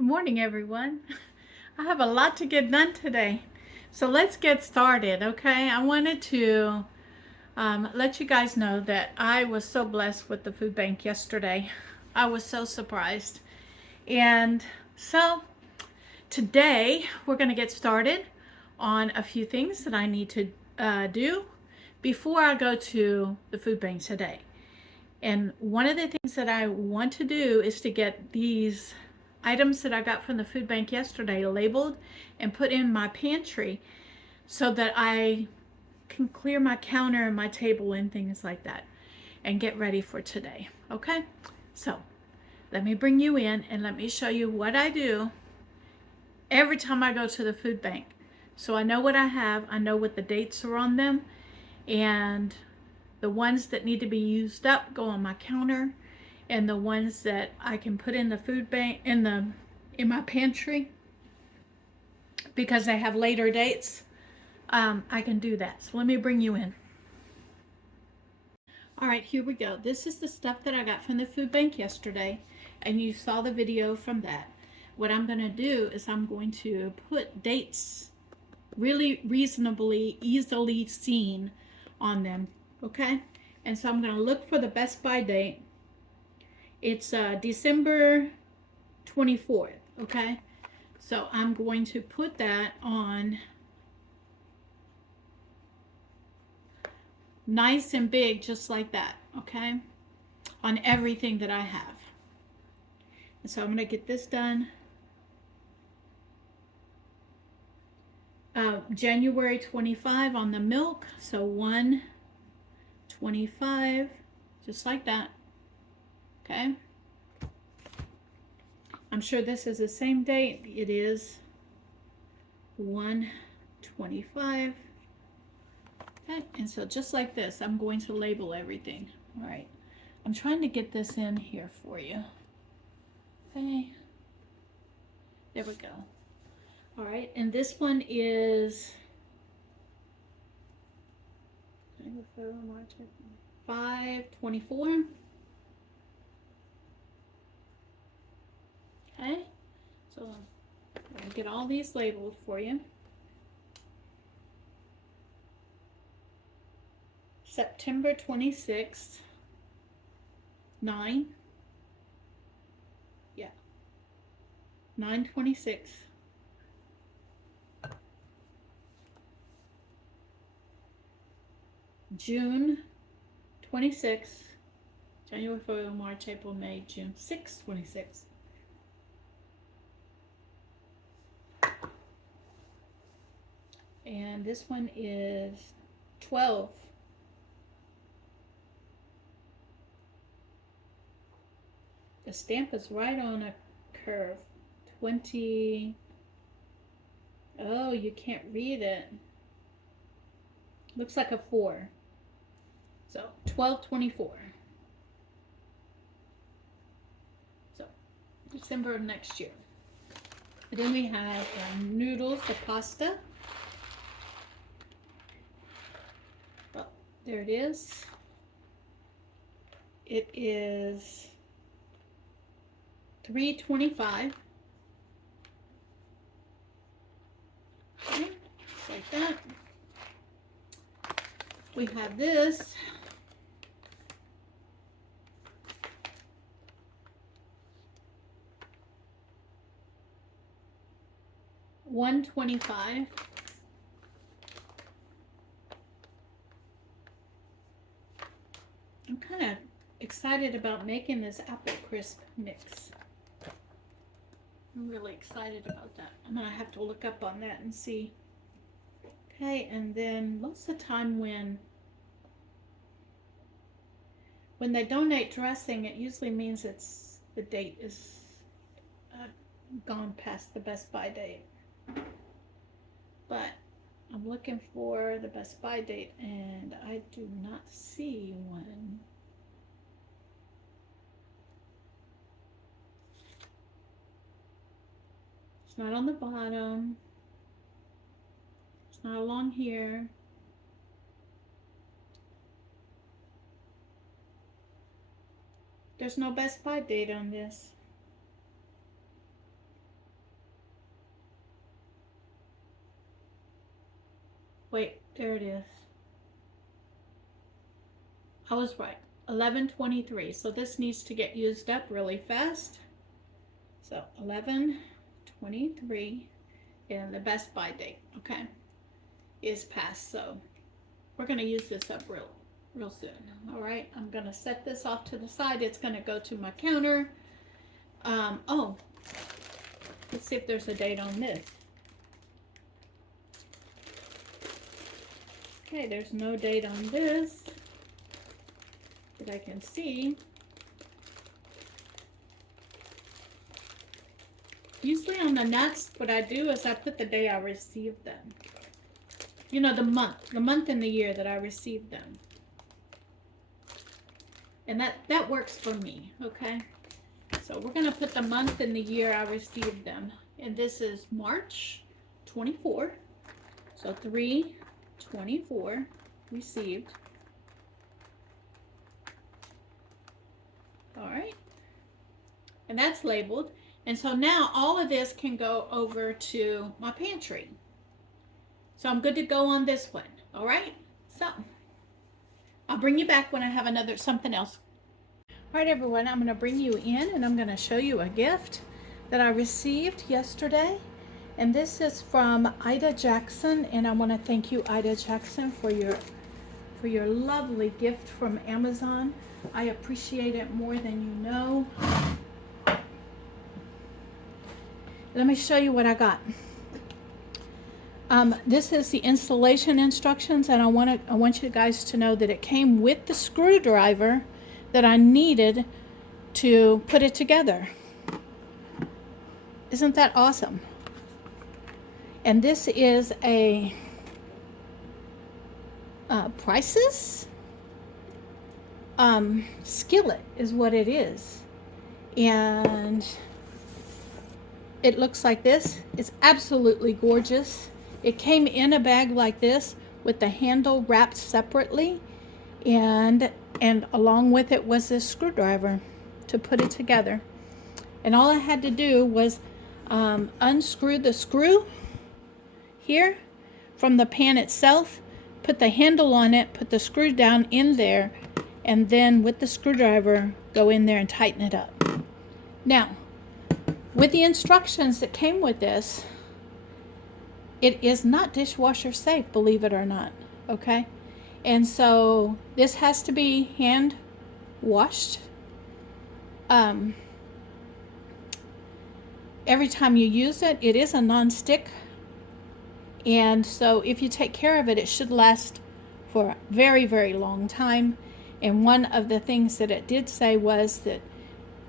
Good morning, everyone. I have a lot to get done today. So let's get started, okay? I wanted to let you guys know that I was so blessed with the food bank yesterday. I was so surprised. And so today we're going to get started on a few things that I need to do before I go to the food bank today. And one of the things that I want to do is to get these items that I got from the food bank yesterday labeled and put in my pantry so that I can clear my counter and my table and things like that and get ready for today. Okay? So let me bring you in and let me show you what I do every time I go to the food bank. So I know what I have, I know what the dates are on them, and the ones that need to be used up go on my counter, and the ones that I can put in the food bank in my pantry because they have later dates, I can do that. So let me bring you in. All right, here we go. This is the stuff that I got from the food bank yesterday, and you saw the video from that. What I'm going to do is I'm going to put dates really reasonably, easily seen on them, okay? And so I'm going to look for the Best By date. It's December 24th, okay? So I'm going to put that on nice and big, just like that, okay? On everything that I have. And so I'm going to get this done. January 25 on the milk, so 1/25, just like that, okay? I'm sure this is the same date. It is 1/25. Okay, and so just like this, I'm going to label everything. All right, I'm trying to get this in here for you. Okay, there we go. All right, and this one is 5/24. Okay, so I'll get all these labeled for you. September 26th, 9. Yeah, 9/26. June 26th. January, February, March, April, May, June 6th, 26. And this one is 12. The stamp is right on a curve. 20. Oh, you can't read it. Looks like a 4. So 12/24. So December of next year. Then we have noodles, the pasta. Well, there it is. It is 3/25. Okay, just like that. We have this. $1.25. I'm kind of excited about making this apple crisp mix. I'm really excited about that. I'm gonna have to look up on that and see. Okay, and then most of the time when they donate dressing, it usually means the date is gone past the Best By date. But I'm looking for the Best By date and I do not see one. It's not on the bottom. It's not along here. There's no Best By date on this. There it is. I was right. 11:23. So this needs to get used up really fast. So 11:23, and the best by date, okay, is past. So we're going to use this up real soon. All right, I'm going to set this off to the side. It's going to go to my counter. Oh, let's see if there's a date on this. Okay, there's no date on this that I can see. Usually on the nuts, what I do is I put the day I received them. You know, the month and the year that I received them. And that works for me, okay? So we're gonna put the month and the year I received them. And this is March 24. So 3/24 received. All right. And that's labeled. And so now all of this can go over to my pantry. So I'm good to go on this one. All right. So I'll bring you back when I have something else. All right, everyone, I'm going to bring you in and I'm going to show you a gift that I received yesterday. And this is from Ida Jackson, and I want to thank you, Ida Jackson, for your lovely gift from Amazon. I appreciate it more than you know. Let me show you what I got. This is the installation instructions, and I want you guys to know that it came with the screwdriver that I needed to put it together. Isn't that awesome? And this is a Prices skillet is what it is. And it looks like this. It's absolutely gorgeous. It came in a bag like this with the handle wrapped separately, and along with it was this screwdriver to put it together. And all I had to do was unscrew the screw here from the pan itself, put the handle on it, put the screw down in there, and then with the screwdriver go in there and tighten it up. Now, with the instructions that came with this, it is not dishwasher safe, believe it or not, okay? And so this has to be hand washed. Every time you use it, it is a non-stick. And so if you take care of it, it should last for a very, very long time. And one of the things that it did say was that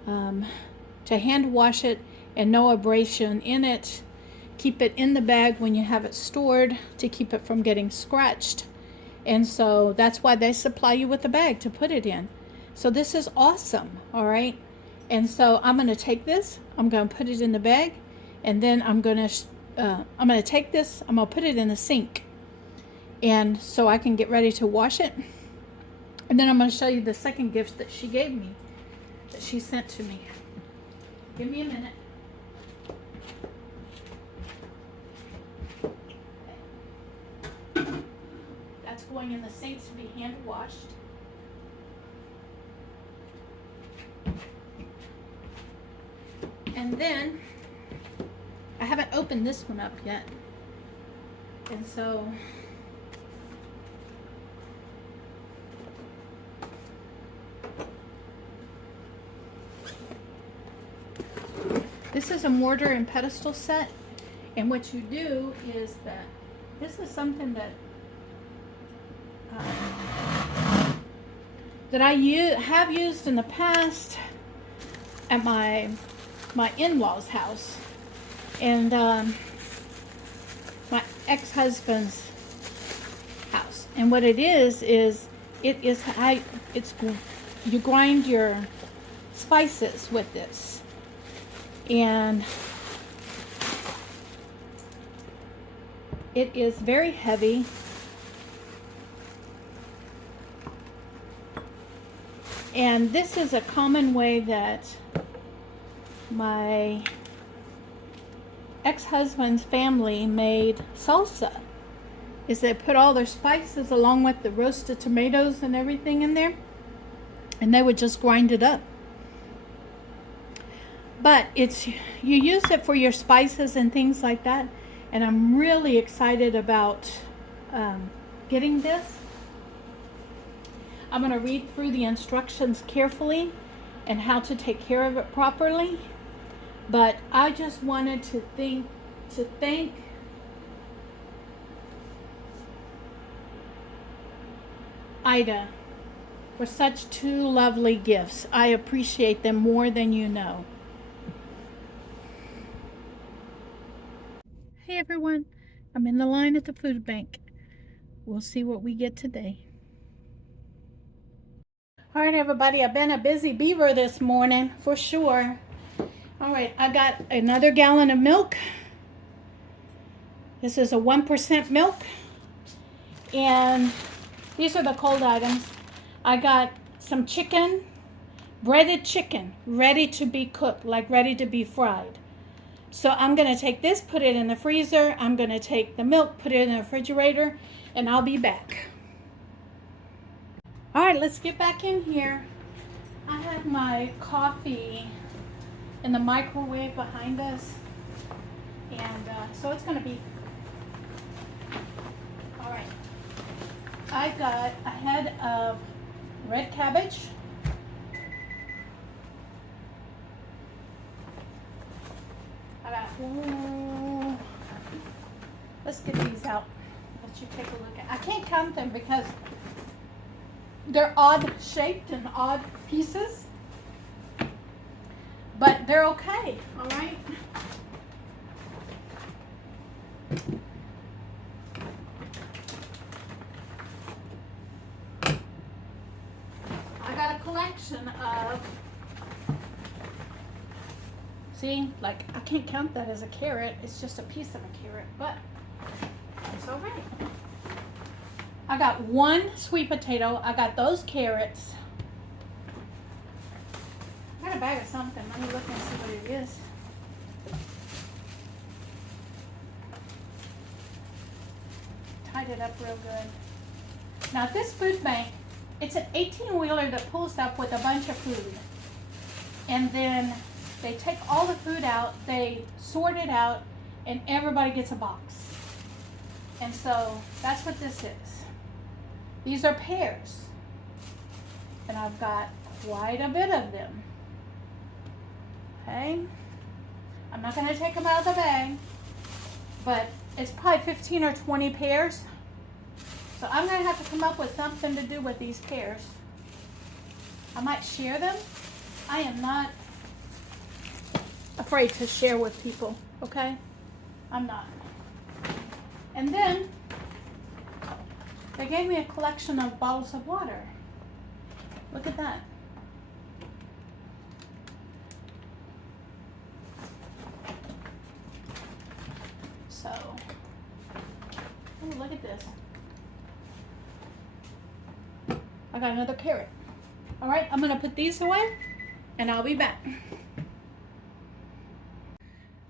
to hand wash it and no abrasion in it. Keep it in the bag when you have it stored to keep it from getting scratched. And so that's why they supply you with a bag to put it in. So this is awesome, all right? And so I'm going to take this, I'm going to put it in the bag, and then I'm going to take this, I'm going to put it in the sink. And so I can get ready to wash it. And then I'm going to show you the second gift that she gave me, that she sent to me. Give me a minute. That's going in the sink to be hand washed. And then I haven't opened this one up yet. And so this is a mortar and pedestal set. And what you do is that this is something that I have used in the past at my in-laws' house, and my ex-husband's house. And what it is you grind your spices with this, and it is very heavy. And this is a common way that my ex-husband's family made salsa, is they put all their spices along with the roasted tomatoes and everything in there, and they would just grind it up. But it's, you use it for your spices and things like that, and I'm really excited about getting this. I'm going to read through the instructions carefully and how to take care of it properly. But I just wanted to thank Ida for such 2 lovely gifts. I appreciate them more than you know. Hey everyone, I'm in the line at the food bank. We'll see what we get today. All right, everybody, I've been a busy beaver this morning for sure. All right, I got another gallon of milk. This is a 1% milk. And these are the cold items. I got some chicken, breaded chicken, ready to be cooked, like ready to be fried. So I'm going to take this, put it in the freezer. I'm going to take the milk, put it in the refrigerator, and I'll be back. All right, let's get back in here. I had my coffee in the microwave behind us, and so it's going to be, all right. I got a head of red cabbage. Let's get these out. Let you take a look at. I can't count them because they're odd shaped and odd pieces, but they're okay. All right. I got a collection of. See, like, I can't count that as a carrot. It's just a piece of a carrot, but it's all right. I got 1 sweet potato. I got those carrots. I got a bag of something. Let me look and see what it is. Tied it up real good. Now, this food bank, it's an 18-wheeler that pulls up with a bunch of food. And then they take all the food out, they sort it out, and everybody gets a box. And so that's what this is. These are pears. And I've got quite a bit of them. Okay? I'm not going to take them out of the bag, but it's probably 15 or 20 pears. So I'm going to have to come up with something to do with these pears. I might share them. I am not afraid to share with people, okay? I'm not. And then they gave me a collection of bottles of water. Look at that. So, oh, look at this. I got another carrot. All right, I'm gonna put these away and I'll be back.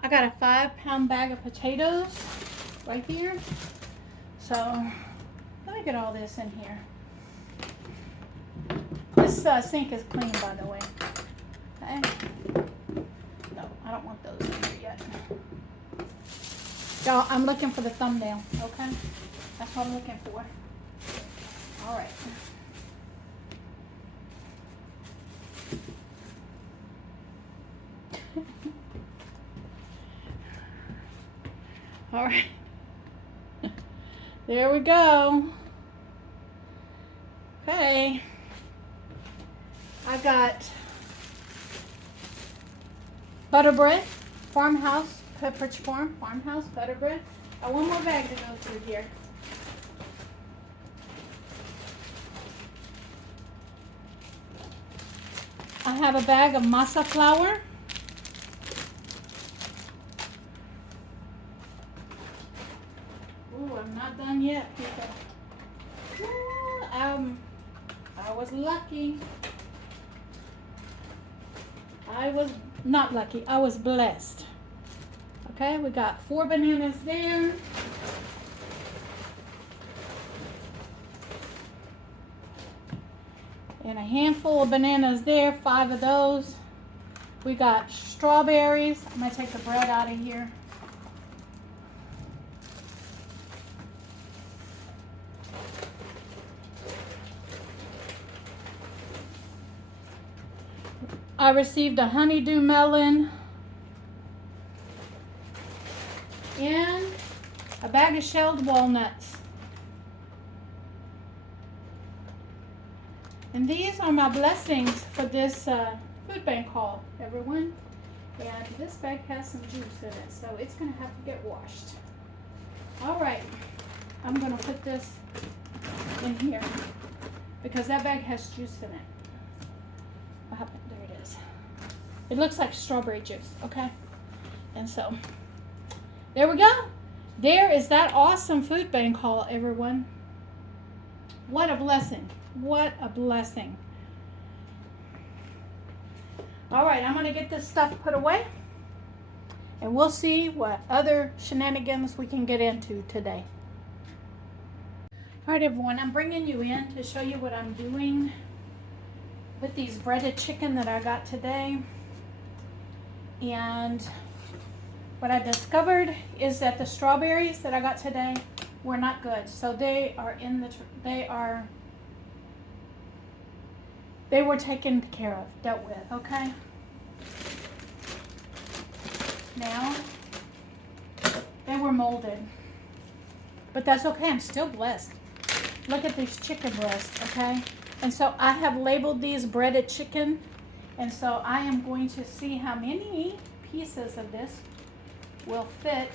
I got a 5-pound bag of potatoes right here. So let me get all this in here. This sink is clean, by the way. Okay. No, I don't want those in here yet. Y'all, I'm looking for the thumbnail, okay? That's what I'm looking for. All right. All right. There we go. Okay. I got butter bread, farmhouse, Pepperidge Farm, farmhouse, butter bread. Got one more bag to go through here. I have a bag of masa flour. Ooh, I'm not done yet, people. Ooh, I was lucky. I was not lucky. I was blessed. Okay, we got 4 bananas there. And a handful of bananas there, 5 of those. We got strawberries. I'm gonna take the bread out of here. I received a honeydew melon and a bag of shelled walnuts. And these are my blessings for this food bank haul, everyone. And this bag has some juice in it, so it's gonna have to get washed. All right, I'm gonna put this in here because that bag has juice in it. What happened? There it is. It looks like strawberry juice, okay? And so, there we go. There is that awesome food bank haul, everyone. What a blessing. What a blessing. All right, I'm going to get this stuff put away. And we'll see what other shenanigans we can get into today. All right, everyone, I'm bringing you in to show you what I'm doing with these breaded chicken that I got today. And what I discovered is that the strawberries that I got today were not good. So they are they were taken care of, dealt with, okay? Now, they were molded. But that's okay, I'm still blessed. Look at these chicken breasts, okay? And so I have labeled these breaded chicken. And so I am going to see how many pieces of this will fit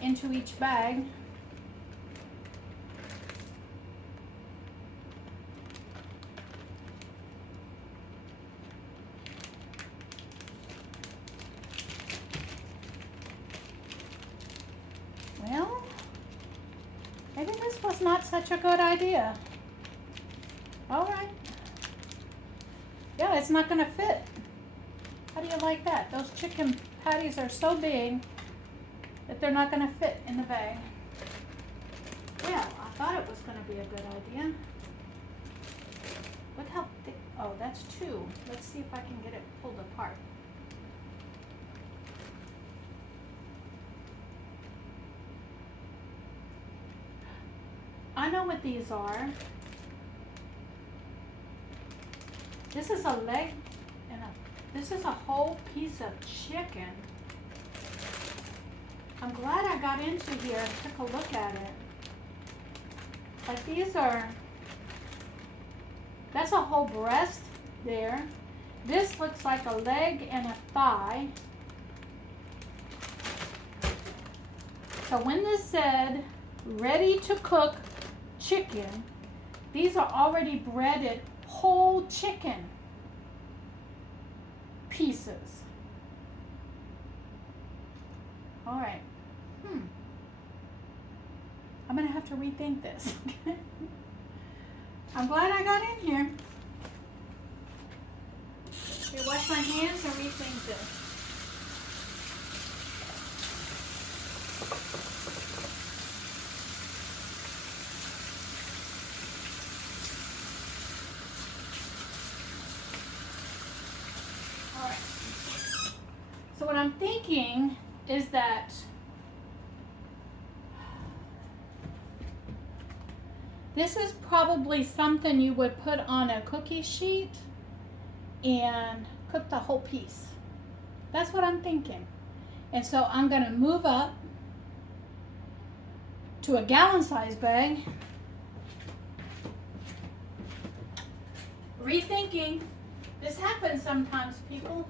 into each bag. Well, maybe this was not such a good idea. All right. Yeah, it's not going to fit. How do you like that? Those chicken patties are so big that they're not going to fit in the bag. Well, I thought it was going to be a good idea. Look how thick. Oh, that's 2. Let's see if I can get it pulled apart. I know what these are. This is a leg and this is a whole piece of chicken. I'm glad I got into here and took a look at it. Like these are, that's a whole breast there. This looks like a leg and a thigh. So when this said ready to cook chicken, these are already breaded whole chicken pieces. All right. I'm gonna have to rethink this. I'm glad I got in here. Okay, wash my hands and rethink this. So what I'm thinking is that this is probably something you would put on a cookie sheet and cook the whole piece. That's what I'm thinking. And so I'm going to move up to a gallon size bag. Rethinking. This happens sometimes, people.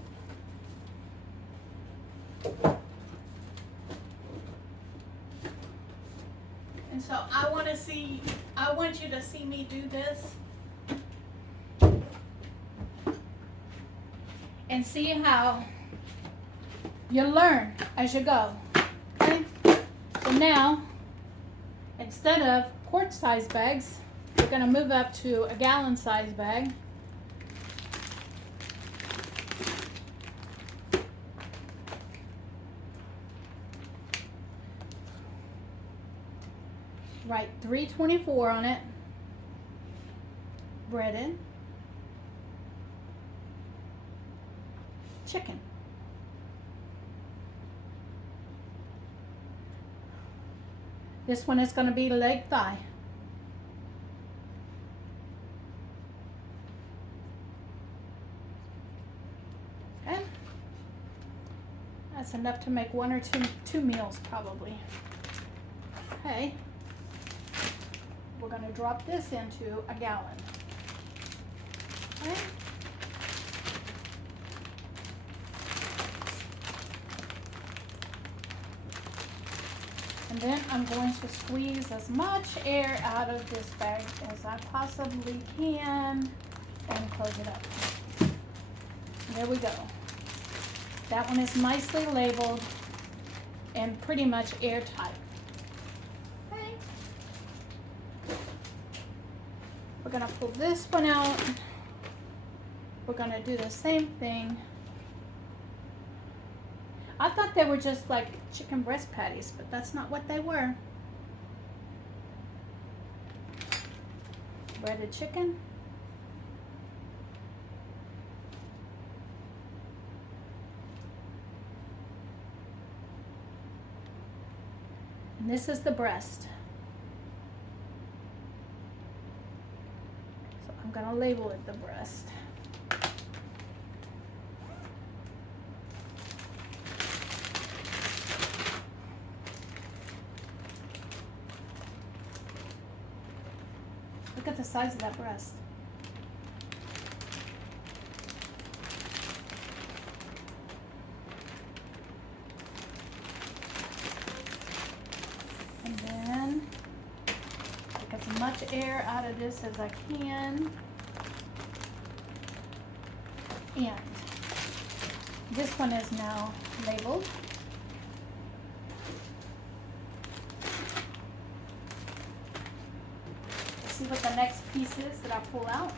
And so I want you to see me do this and see how you learn as you go. Okay? So now, instead of quart size bags, we're going to move up to a gallon size bag. Write 324 on it. breaded chicken. This one is going to be leg thigh. Okay. That's enough to make one or two meals probably. Okay. We're going to drop this into a gallon. Okay. And then I'm going to squeeze as much air out of this bag as I possibly can and close it up. There we go. That one is nicely labeled and pretty much airtight. Okay. We're going to pull this one out. We're going to do the same thing. I thought they were just like chicken breast patties, but that's not what they were. Breaded chicken. And this is the breast. So I'm going to label it the breast. Look at the size of that breast. And then take as much air out of this as I can. And this one is now labeled. See what the next piece is that I pull out.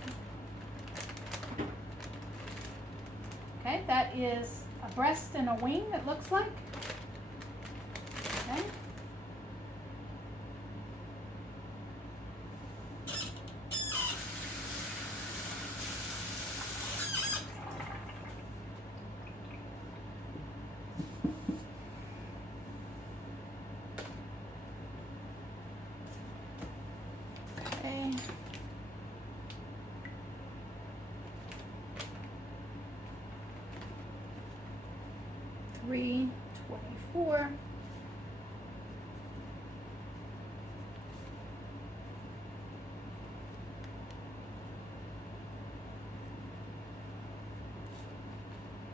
Okay, that is a breast and a wing, it looks like. Okay. Okay. $3.24.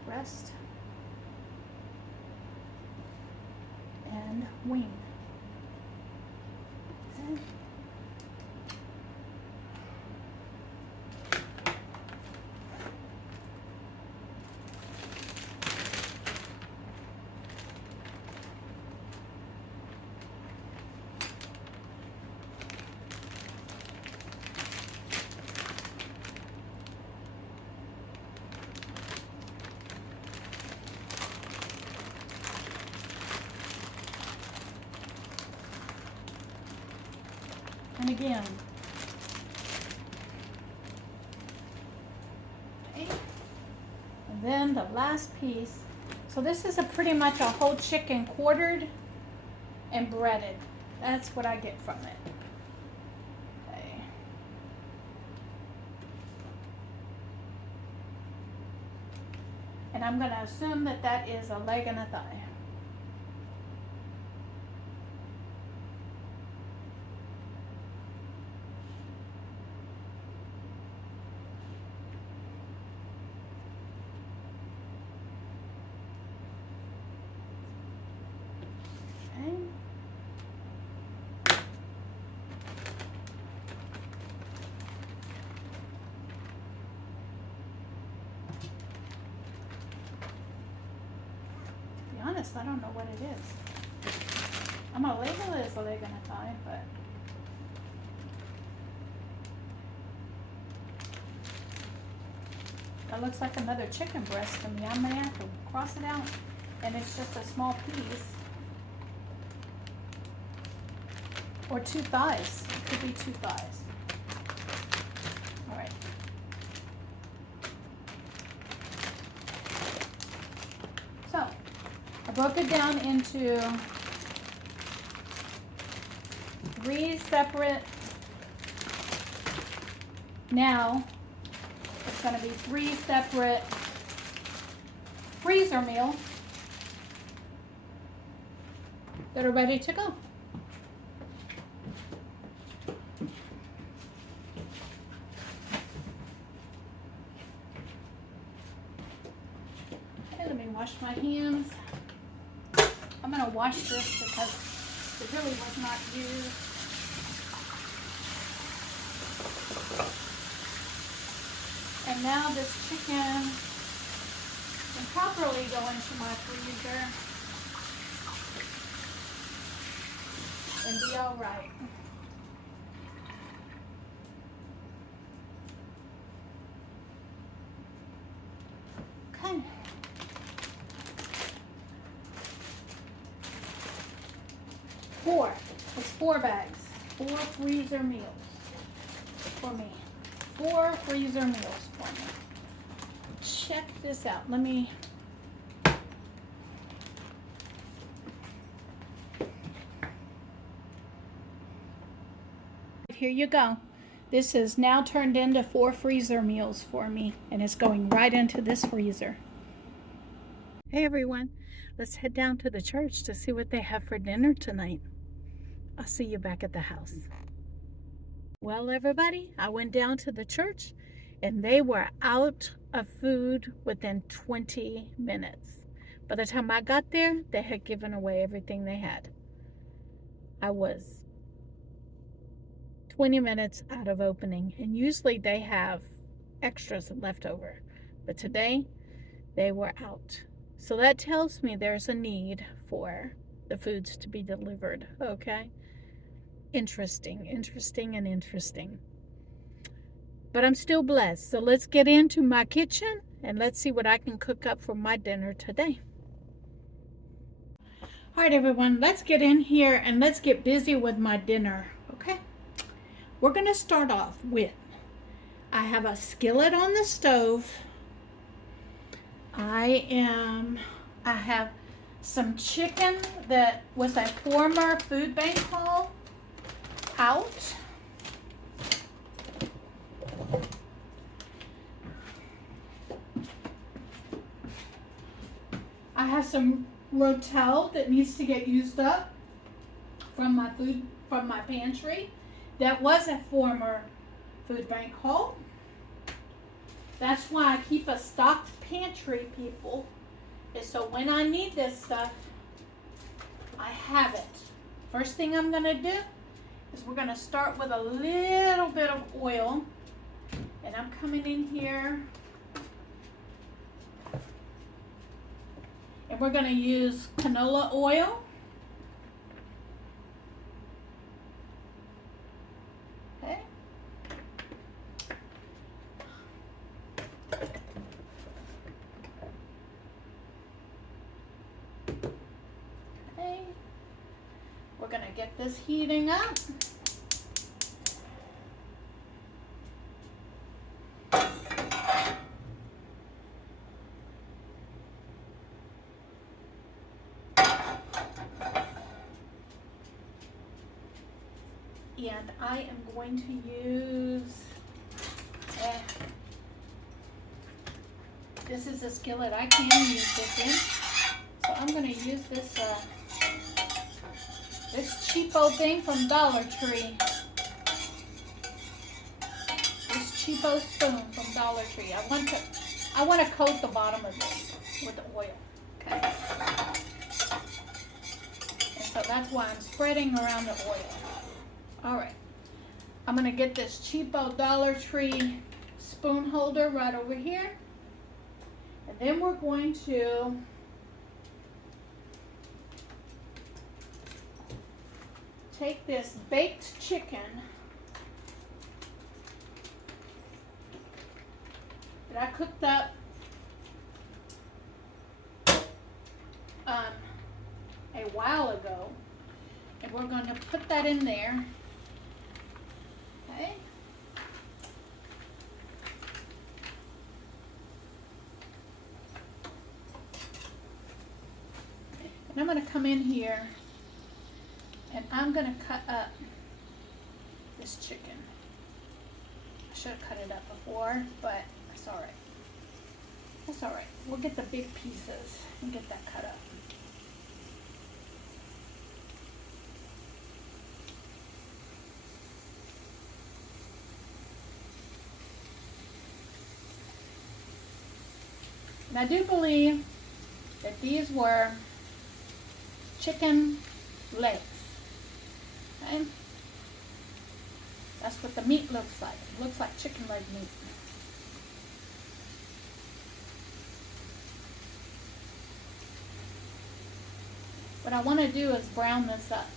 Breast and wing. Okay. And again. Okay. And then the last piece. So this is pretty much a whole chicken quartered and breaded. That's what I get from it. Okay. And I'm going to assume that that is a leg and a thigh. Honest, I don't know what it is. I'm gonna label it as a leg and a thigh, but that looks like another chicken breast to me. I may have to cross it out, and it's just a small piece, or two thighs. It could be two thighs. All right. broke it down into 3 separate, now it's going to be 3 separate freezer meals that are ready to go. Okay, let me wash my hands. I'm going to wash this because it really was not used. And now this chicken can properly go into my freezer and be all right. Okay. It's 4 bags, 4 freezer meals for me. 4 freezer meals for me. Check this out. Let me. Here you go. This is now turned into 4 freezer meals for me, and it's going right into this freezer. Hey everyone, let's head down to the church to see what they have for dinner tonight. I'll see you back at the house. Well, everybody, I went down to the church and they were out of food within 20 minutes. By the time I got there, they had given away everything they had. I was 20 minutes out of opening, and usually they have extras left over, but today they were out. So that tells me there's a need for the foods to be delivered, okay? Interesting. But I'm still blessed. So let's get into my kitchen and let's see what I can cook up for my dinner today. All right, everyone, let's get in here and let's get busy with my dinner, okay? We're going to start off with, I have a skillet on the stove. I have some chicken that was a former food bank haul out. I have some rotel that needs to get used up from my pantry. That was a former food bank haul. That's why I keep a stocked pantry, people. Is so when I need this stuff, I have it. First thing I'm gonna do is we're gonna start with a little bit of oil. And I'm coming in here and we're gonna use canola oil. Okay. Okay. We're gonna get this heating up. And I am going to use, this is a skillet I can use this in. So I'm going to use this cheapo thing from Dollar Tree. This cheapo spoon from Dollar Tree. I want to coat the bottom of this with the oil. Okay. And so that's why I'm spreading around the oil. All right, I'm gonna get this cheapo Dollar Tree spoon holder right over here. And then we're going to take this baked chicken that I cooked up a while ago. And we're going to put that in there. Okay. And I'm going to come in here and I'm going to cut up this chicken. I should have cut it up before, but that's all right. That's all right. We'll get the big pieces and get that cut up. And I do believe that these were chicken legs. Okay? That's what the meat looks like. It looks like chicken leg meat. What I want to do is brown this up.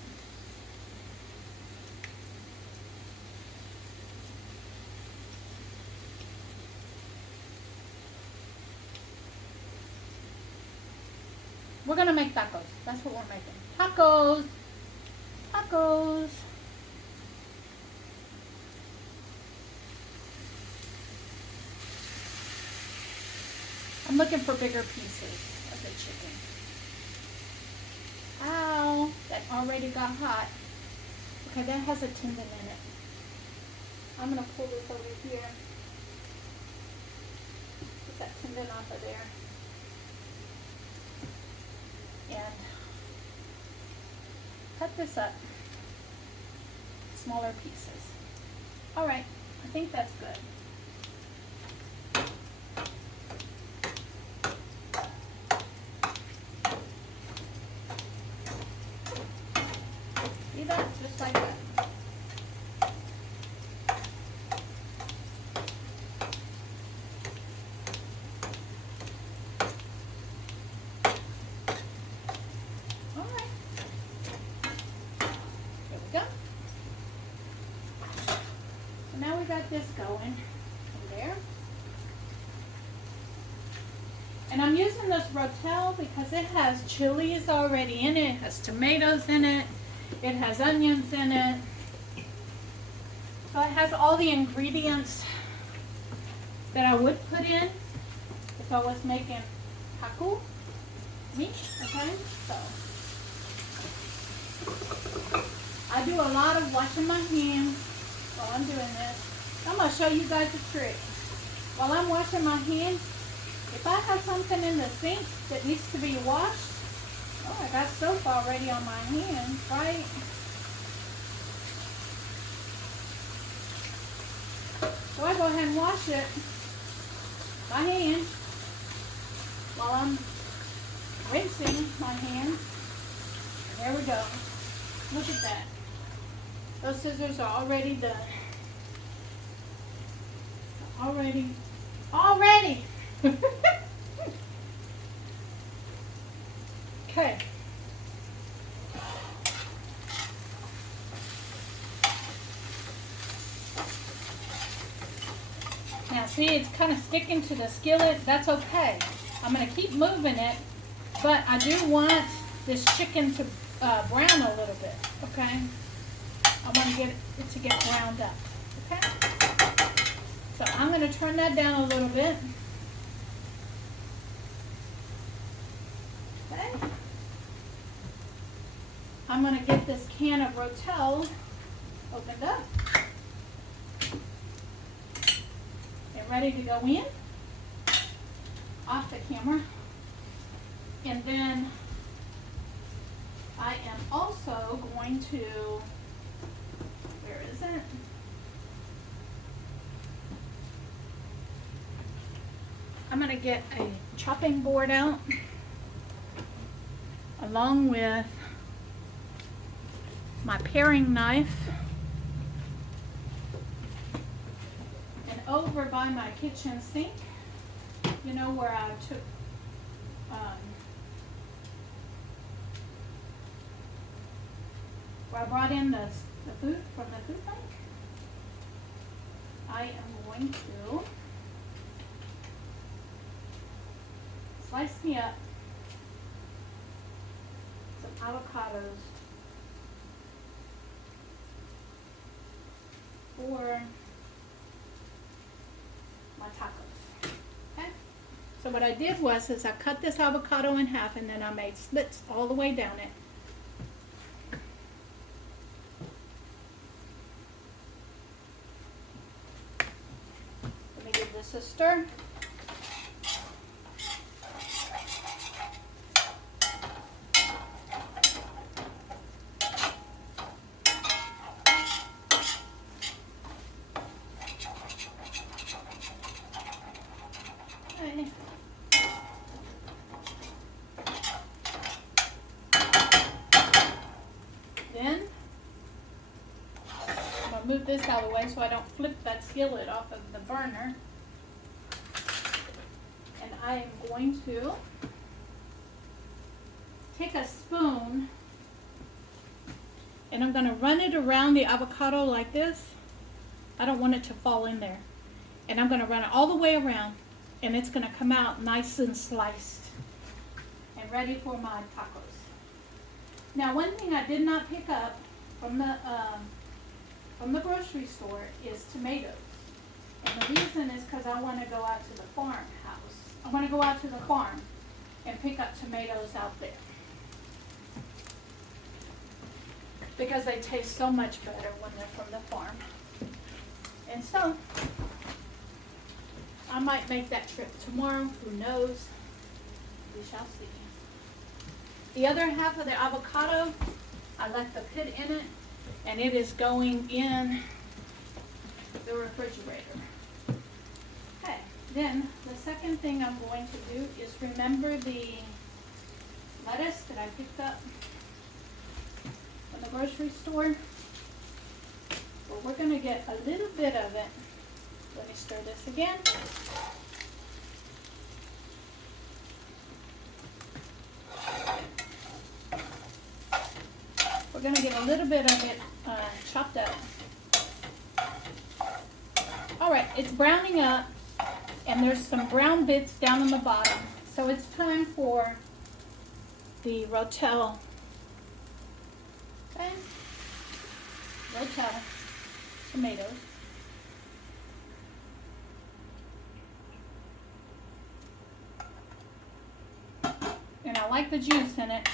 We're going to make tacos. That's what we're making. Tacos. Tacos. I'm looking for bigger pieces of the chicken. Ow, that already got hot. Okay, that has a tendon in it. I'm going to pull this over here. Get that tendon off of there. And cut this up. Smaller pieces. All right, I think that's good. See that? Just like that. All right. There we go. So now we got this going in there. And I'm using this rotel because it has chilies already in it. It has tomatoes in it. It has onions in it. So it has all the ingredients that I would put in if I was making taco meat, okay? So I do a lot of washing my hands while I'm doing this. I'm going to show you guys a trick. While I'm washing my hands, if I have something in the sink that needs to be washed, oh, I got soap already on my hands, right? So I go ahead and wash it by hand while I'm rinsing my hands. There we go. Look at that. Those scissors are already done. Already. Okay. Now see, it's kind of sticking to the skillet. That's okay. I'm going to keep moving it, but I do want this chicken to brown a little bit, okay? I want to get it to get browned up, okay? So I'm going to turn that down a little bit. Okay. I'm going to get this can of rotel opened up. Get ready to go in. Off the camera. And then I am also going to, where is it? I'm going to get a chopping board out along with my paring knife, and over by my kitchen sink, you know, where I took where I brought in the food from the food bank. I am going to slice me up some avocados for my tacos. Okay? So what I did was I cut this avocado in half and then I made slits all the way down it. Let me give this a stir. Okay. Then I'm going to move this out of the way so I don't flip that skillet off of the burner. And I am going to take a spoon and I'm going to run it around the avocado like this. I don't want it to fall in there. And I'm going to run it all the way around and it's going to come out nice and sliced and ready for my tacos. Now, one thing I did not pick up from the grocery store is tomatoes. And the reason is because I want to go out to the farmhouse. I want to go out to the farm and pick up tomatoes out there. Because they taste so much better when they're from the farm. And so, I might make that trip tomorrow. Who knows? We shall see. The other half of the avocado, I left the pit in it, and it is going in the refrigerator. Okay, then the second thing I'm going to do is remember the lettuce that I picked up from the grocery store. But we're going to get a little bit of it. Let me stir this again. We're going to get a little bit of it chopped up. Alright, it's browning up and there's some brown bits down on the bottom. So it's time for the rotel. Okay? Rotel tomatoes. And I like the juice in it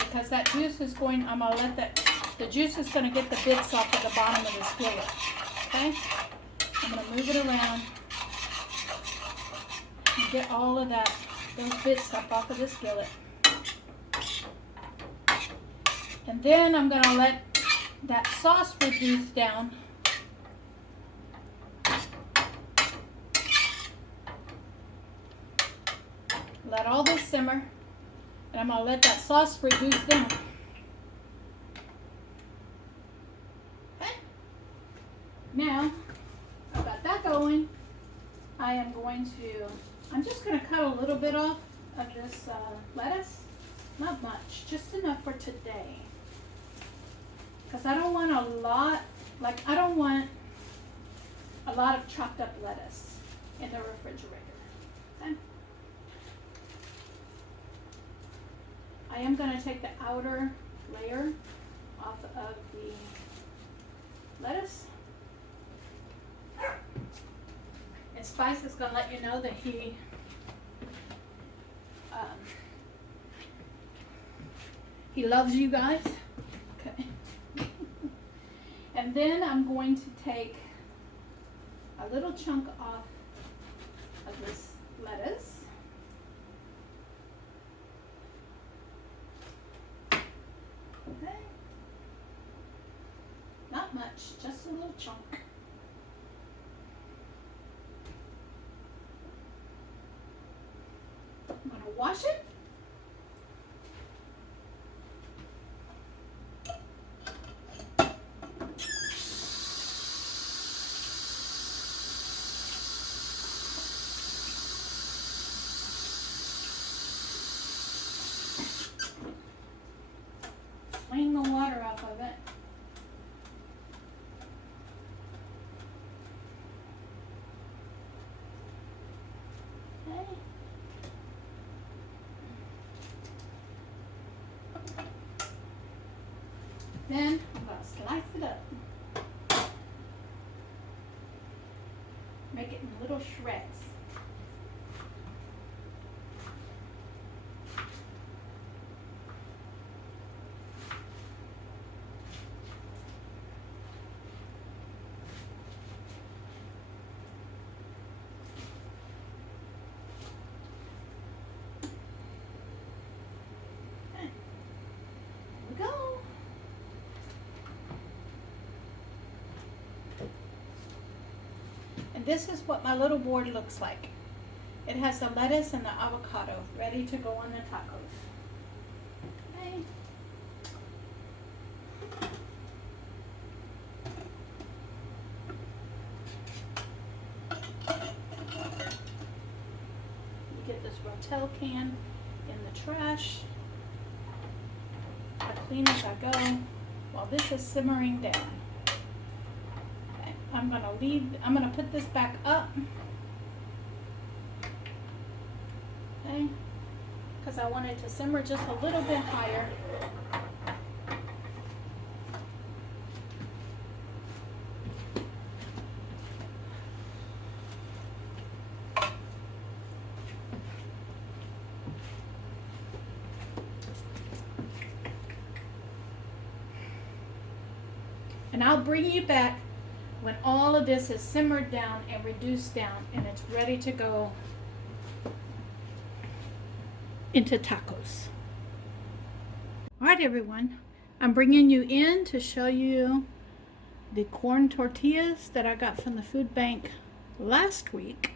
because that juice is going, I'm going to let the juice is going to get the bits off at the bottom of the skillet. Okay? I'm going to move it around and get all of those bits up off of the skillet. And then I'm going to let that sauce reduce down. Let all this simmer. And I'm going to let that sauce reduce down. Okay. Now, I've got that going. I'm just going to cut a little bit off of this lettuce. Not much, just enough for today. Because I don't want a lot of chopped up lettuce in the refrigerator. Okay. I am going to take the outer layer off of the lettuce. And Spice is going to let you know that he loves you guys. Okay. And then I'm going to take a little chunk off of this lettuce. Okay. Not much, just a little chunk. I'm going to wash it. Clean the water off of it. Okay. Then I'm going to slice it up. Make it in little shreds. And this is what my little board looks like. It has the lettuce and the avocado ready to go on the tacos. Okay. You get this Rotel can in the trash. I clean as I go while this is simmering down. Okay. I'm gonna put this back up. Okay, because I want it to simmer just a little bit higher. And I'll bring you back when all of this is simmered down and reduced down and it's ready to go into tacos. All right, everyone, I'm bringing you in to show you the corn tortillas that I got from the food bank last week,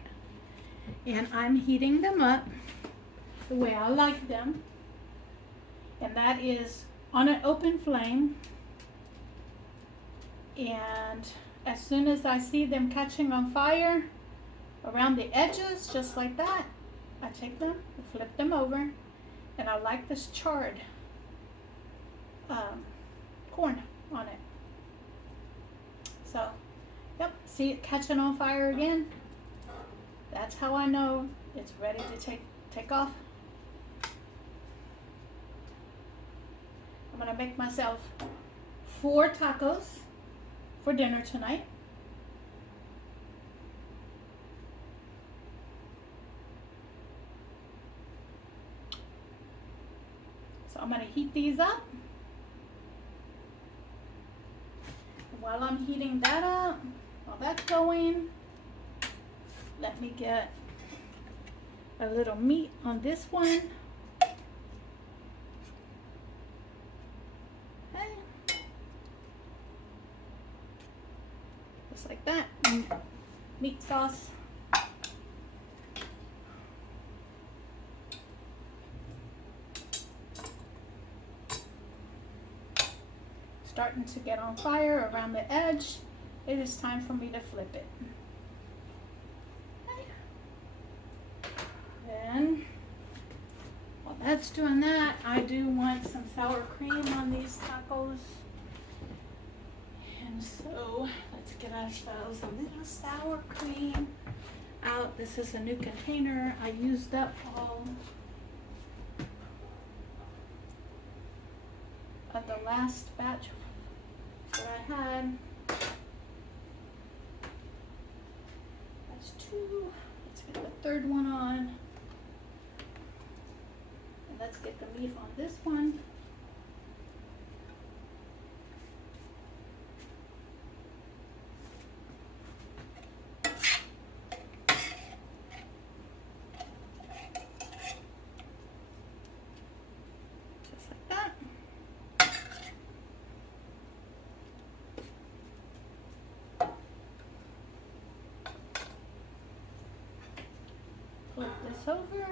and I'm heating them up the way I like them, and that is on an open flame. And as soon as I see them catching on fire around the edges, just like that, I take them, flip them over, and I like this charred corn on it. So, yep, see it catching on fire again? That's how I know it's ready to take off. I'm gonna make myself 4 tacos for dinner tonight. So I'm going to heat these up. While I'm heating that up, while that's going, let me get a little meat on this one. Okay. Just like that. Meat sauce. Starting to get on fire around the edge. It is time for me to flip it. Okay. Then, while that's doing that, I do want some sour cream on these tacos. And so, let's get ourselves a little sour cream out. This is a new container. I used up all of the last batch that I had. That's 2. Let's get the 3rd one on. And let's get the meat on this one. Just like that. Flip this over.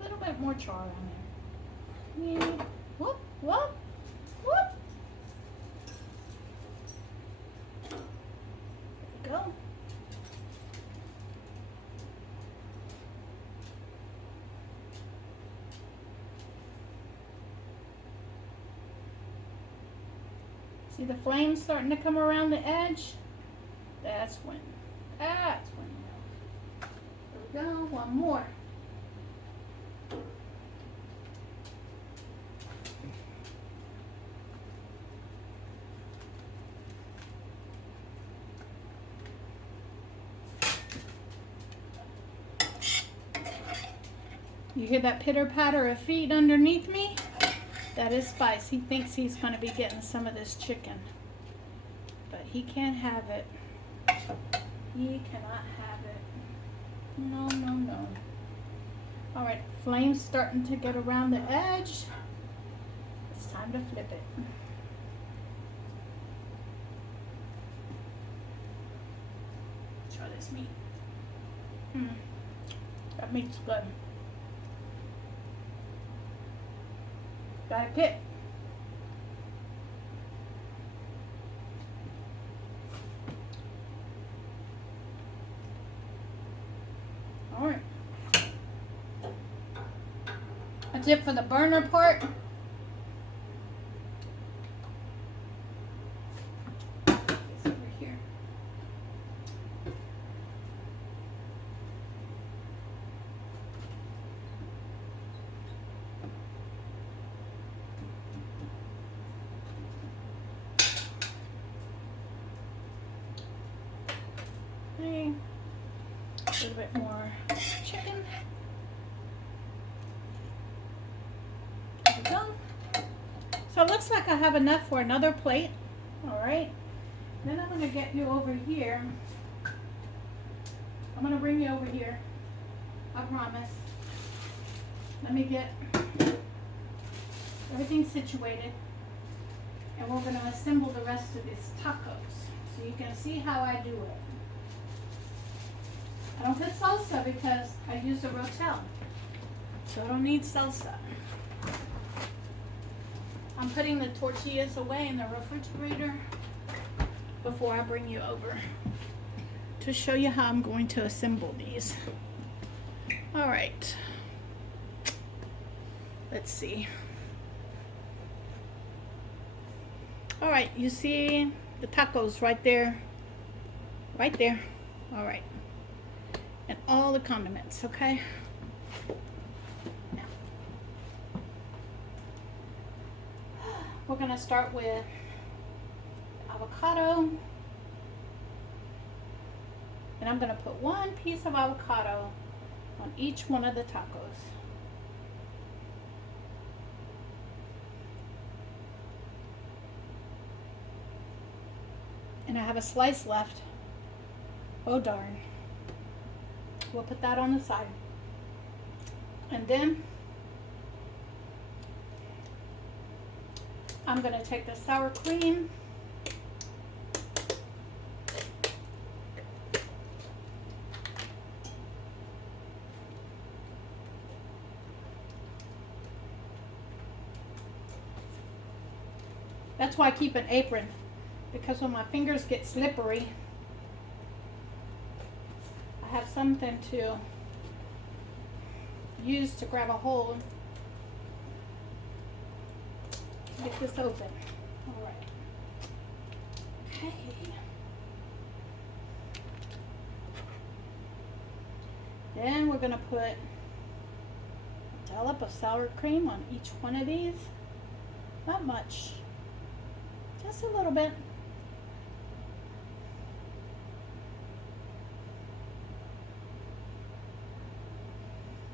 A little bit more char on there. Yeah. Whoop, whoop, whoop. There we go. See the flames starting to come around the edge? That's when. There we go. One more. You hear that pitter patter of feet underneath me? That is spice. He thinks he's going to be getting some of this chicken, but he can't have it. He cannot have it. No, no, no. All right, flame's starting to get around the edge. It's time to flip it. Try this meat. That meat's good. Got a pit. All right. That's it for the burner part. It's over here. Okay. A little bit more chicken. There we go. So it looks like I have enough for another plate. All right. Then I'm going to get you over here. I'm going to bring you over here. I promise. Let me get everything situated. And we're going to assemble the rest of these tacos. So you can see how I do it. I don't put salsa because I use a rotel. So I don't need salsa. I'm putting the tortillas away in the refrigerator before I bring you over to show you how I'm going to assemble these. All right. Let's see. All right, you see the tacos right there? Right there. All right. And all the condiments, okay? Now, we're gonna start with avocado. And I'm gonna put one piece of avocado on each one of the tacos. And I have a slice left. Oh darn. We'll put that on the side. And then I'm going to take the sour cream That's why I keep an apron, because when my fingers get slippery, I have something to use to grab a hold. Get this open. All right. Okay. Then we're going to put a dollop of sour cream on each one of these. Not much. Just a little bit.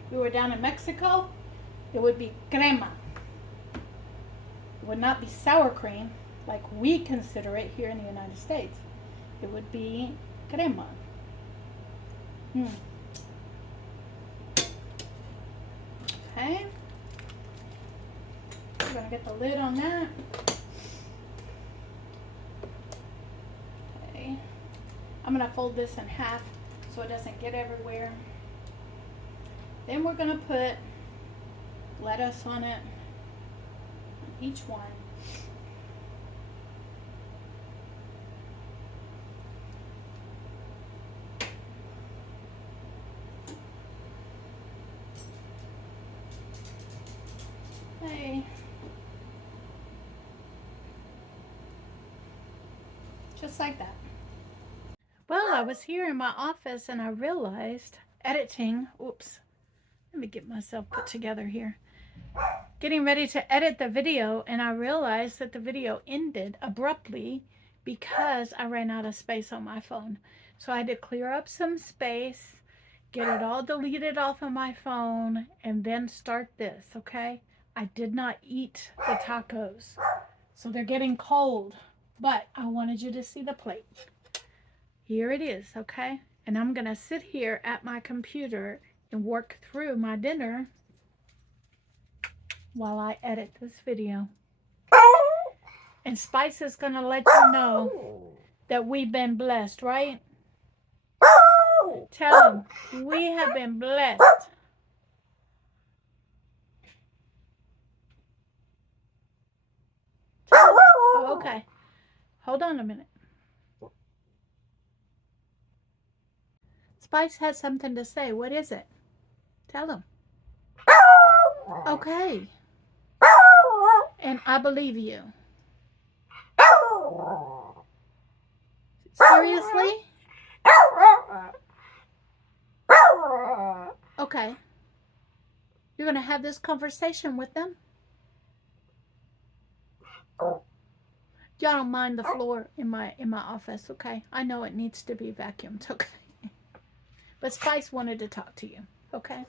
If we were down in Mexico, it would be crema. It would not be sour cream like we consider it here in the United States. It would be crema. Okay. We're going to get the lid on that. Okay. I'm going to fold this in half so it doesn't get everywhere. Then we're going to put lettuce on it, on each one. Okay. Just like that. Well, I was here in my office and I realized editing, oops, let me get myself put together here. Getting ready to edit the video, and I realized that the video ended abruptly because I ran out of space on my phone. So I had to clear up some space, get it all deleted off of my phone, and then start this, okay? I did not eat the tacos, so they're getting cold. But I wanted you to see the plate. Here it is, okay? And I'm going to sit here at my computer and work through my dinner while I edit this video. And Spice is going to let you know that we've been blessed, right? Tell him we have been blessed. Oh, okay. Hold on a minute. Spice has something to say. What is it? Tell him. Okay. And I believe you. Seriously? Okay. You're going to have this conversation with them? Y'all don't mind the floor in my office, okay? I know it needs to be vacuumed, okay? But Spice wanted to talk to you, okay?